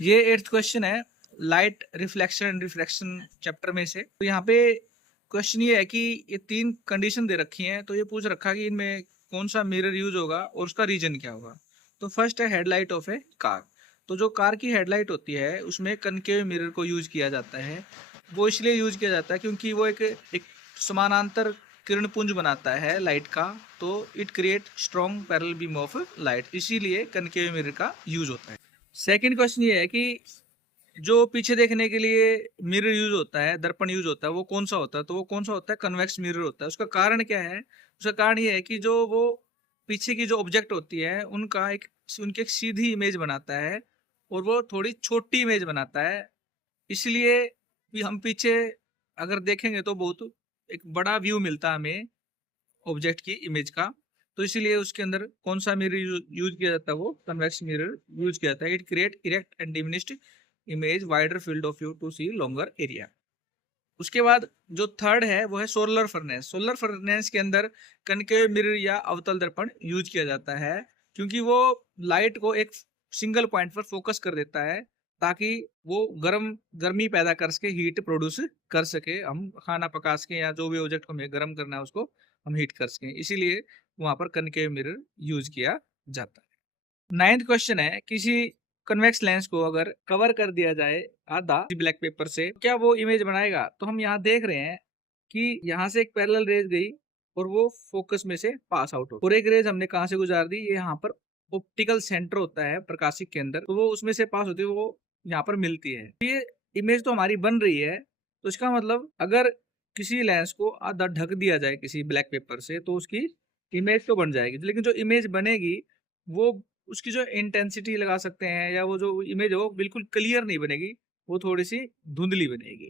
ये 8th question है light reflection and refraction chapter में से। तो यहाँ पे क्वेश्चन ये है कि ये 3 कंडीशन दे रखी हैं, तो ये पूछ रखा कि इनमें कौन सा मिरर यूज होगा और उसका रीजन क्या होगा। तो फर्स्ट है हेडलाइट ऑफ ए कार। तो जो कार की हेडलाइट होती है उसमें कनकेव मिरर को यूज किया जाता है। वो इसलिए यूज किया जाता है क्योंकि वो एक समानांतर किरण पुंज बनाता है लाइट का, तो it create strong parallel beam of light, इसीलिए कनकेव मिरर का यूज होता है। सेकंड क्वेश्चन ये है कि जो पीछे देखने के लिए मिरर यूज होता है, दर्पण यूज होता है, वो कौन सा होता है। तो वो कौन सा होता है, कन्वेक्स मिरर होता है। उसका कारण क्या है, उसका कारण ये है कि जो वो पीछे की जो ऑब्जेक्ट होती है उनकी एक सीधी इमेज बनाता है और वो थोड़ी छोटी इमेज बनाता है। इसलिए भी हम पीछे अगर देखेंगे तो बहुत एक बड़ा व्यू मिलता है हमें ऑब्जेक्ट की इमेज का। तो इसीलिए उसके अंदर कौन सा मिरर यूज किया जाता है, वो कन्वेक्स मिरर यूज किया जाता है। It create erect and diminished image wider field of view to see longer area. उसके बाद जो थर्ड है वो है सोलर फर्नेस। सोलर फर्नेस के अंदर कनकेव मिरर या अवतल दर्पण यूज किया जाता है क्योंकि वो लाइट को एक सिंगल पॉइंट पर फोकस कर देता है ताकि वो गर्मी पैदा कर सके, हीट प्रोड्यूस कर सके, हम खाना पका सके या जो भी ऑब्जेक्ट को हमें गर्म करना है उसको हम हीट कर सकें। इसीलिए वहां पर कनकेव मिरर यूज किया जाता है। 9th क्वेश्चन है, किसी कन्वेक्स लेंस को अगर कवर कर दिया जाए आधा ब्लैक पेपर से, क्या वो इमेज बनाएगा। तो हम यहाँ देख रहे हैं कि यहाँ से एक पैरेलल रेज गई और वो फोकस में से पास आउट हो, और एक रेज हमने कहाँ से गुजार दी, ये यहाँ पर ऑप्टिकल सेंटर होता है प्रकाशिक के अंदर, तो वो उसमें से पास होती है, वो यहाँ पर मिलती है। तो ये इमेज तो हमारी बन रही है। तो इसका मतलब अगर किसी लेंस को आधा ढक दिया जाए किसी ब्लैक पेपर से तो उसकी इमेज तो बन जाएगी, लेकिन जो इमेज बनेगी वो उसकी जो इंटेंसिटी लगा सकते हैं या वो जो इमेज है वो बिल्कुल क्लियर नहीं बनेगी, वो थोड़ी सी धुंधली बनेगी।